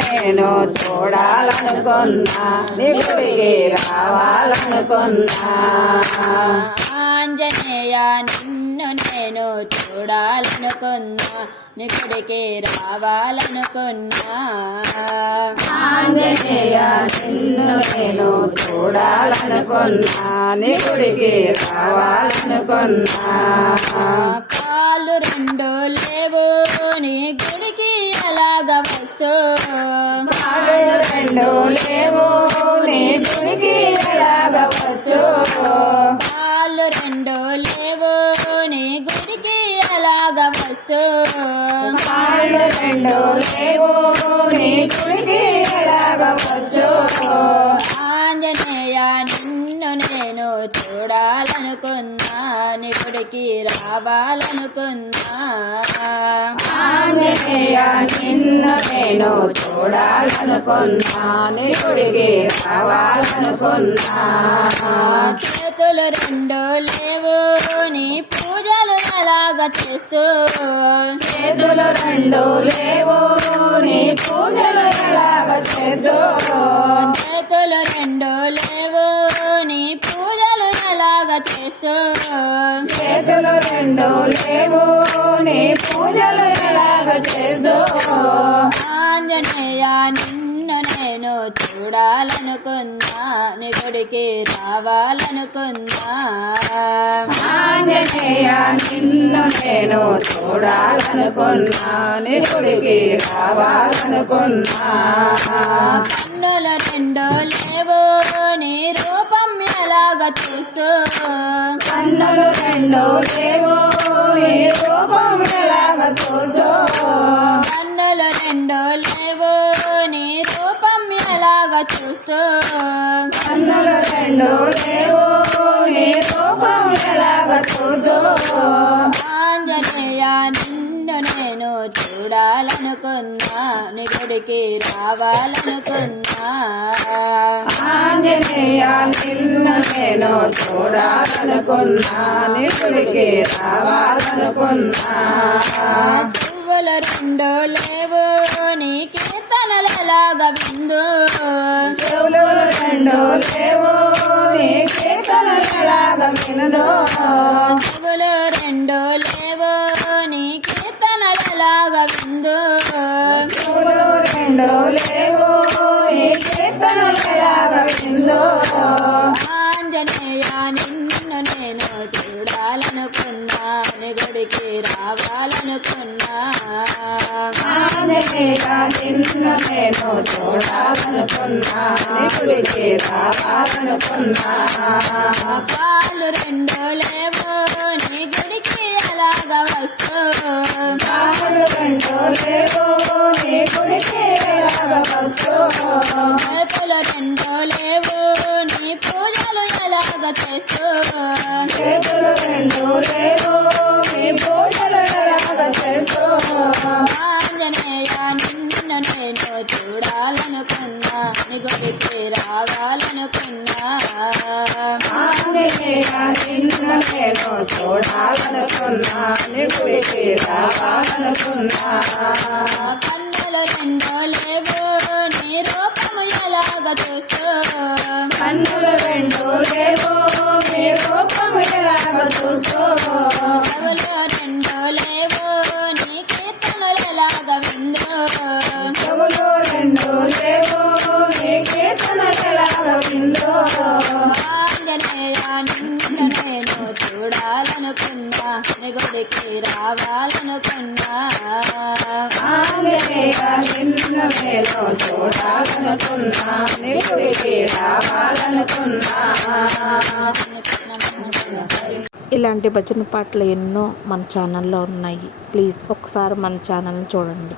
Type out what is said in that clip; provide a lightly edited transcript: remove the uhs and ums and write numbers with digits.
నేను చూడాలనుకున్నా నీ గుడికి రావాలనుకున్నా ఆంజనేయ నిన్ను నేను చూడాలనుకున్నా నీ గుడికి రావాలనుకున్నా ఆంజనేయ నిన్ను నేను చూడాలనుకున్నా నీ గుడికి రావాలనుకున్నా కాళ్ళు రెండు లేవు నీ గుడికి ఎలాగ వస్తూ కాళ్ళు రెండు లేవు నీ గుడికి ఎలాగ వచ్చు కాళ్ళు రెండు లేవు నీ గుడికి ఎలాగ వస్తూ కాళ్ళు రెండు లేవు నీ గుడికి ఎలాగ వచ్చు ఆంజనేయ నిన్ను నేను చూడాలనుకున్నా నీ గుడికి రావాలనుకున్నా ఆంజనేయ నిన్ను నేను చూడాలనుకున్నా నీ గుడికి రావాలనుకున్నా చేతులు రెండు లేవు నీ పూజలు ఎలాగ చేస్తూ చేతులు రెండు లేవు నీ పూజలు ఎలాగ చేస్తూ చేతులు రెండు లేవు నీ పూజలు ఎలాగ చేస్తూ చేతులు రెండు లేవు నీ పూజలు ఎలాగ చేస్తూ ఆంజనేయ నిన్ను నేను చూడాలనుకున్నా నీ గుడికి రావాలనుకున్నా ఆంజనేయ నిన్ను నేను చూడాలనుకున్నా నీ గుడికి రావాలనుకున్నా కన్నుల రెండు లేవు నీ రూపం ఎలాగ చూస్తూ కన్నులు రెండు లేవు నీ రూపం ఎలాగ చూస్తూ కన్నుల రెండు లేవు నీ రూపం ఎలాగ చూస్తూ కన్నులు రెండు లేవు నీ రూపం ఎలాగ చూస్తూ ఆంజనేయ నిన్ను నేను చూడాలనుకున్నా నీ గుడికి రావాలనుకున్నా ఆంజనేయ నిన్ను నేను చూడాలనుకున్నా నీ గుడికి రావాలనుకున్నా చెవులు రెండు లేవు నీ కీర్తనలు ఎలాగ విందు చెవులు రెండు లేవు నీ కీర్తనలు ఎలాగ వినదు చెవులు రెండు లేవు నీ కీర్తనలు ఎలాగ విందు చెవులు రెండు లేవు నీ కీర్తనలు ఎలాగ విందు ఆంజనేయ నిన్ను నేను చూడాలనుకున్నా నీ గుడికి రావాలనుకున్నా ఆంజనేయ నిన్ను నేను చూడాలనుకున్నా నీ గుడికి రావాలనుకున్నా కాళ్ళు రెండు లేవు నీ గుడికి ఎలాగ వస్తూ కాళ్ళు రెండు లేవు నీ గుడికి ఎలాగ వస్తూ చేతులు రెండు లేవు నీ పూజలు ఎలాగ చేస్తూ చేతులు రెండు లేవు నీ పూజలు ఎలాగ చేస్తూ ఆంజనేయ నిన్ను నేను చూడాలనుకున్నా నీ గుడికి రావాలనుకున్నా ఆంజనేయ నిన్ను నేను చూడాలనుకున్నా నీ గుడికి రావాలనుకున్నా కన్నులు రెండు లేవు నీ రూపము ఎలాగ చూస్తూ కన్నులు రెండు లేవు నీ రూపం ఎలాగ చూస్తూ చెవులు రెండు లేవు నీ కీర్తనలు ఎలాగ విందు చెవులు రెండు లేవు నీ కీర్తనలు ఎలాగ విందు ఆంజనేయ నిన్ను నేను చూడాలనుకున్నా నీ గుడికి రావాలనుకున్నా ఆంజనేయ నిన్ను నేను చూడాలనుకున్నా నీ గుడికి రావాలనుకున్నా ఇలాంటి భజన పాటలు ఎన్నో మన ఛానల్లో ఉన్నాయి. ప్లీజ్ ఒకసారి మన ఛానల్ని చూడండి.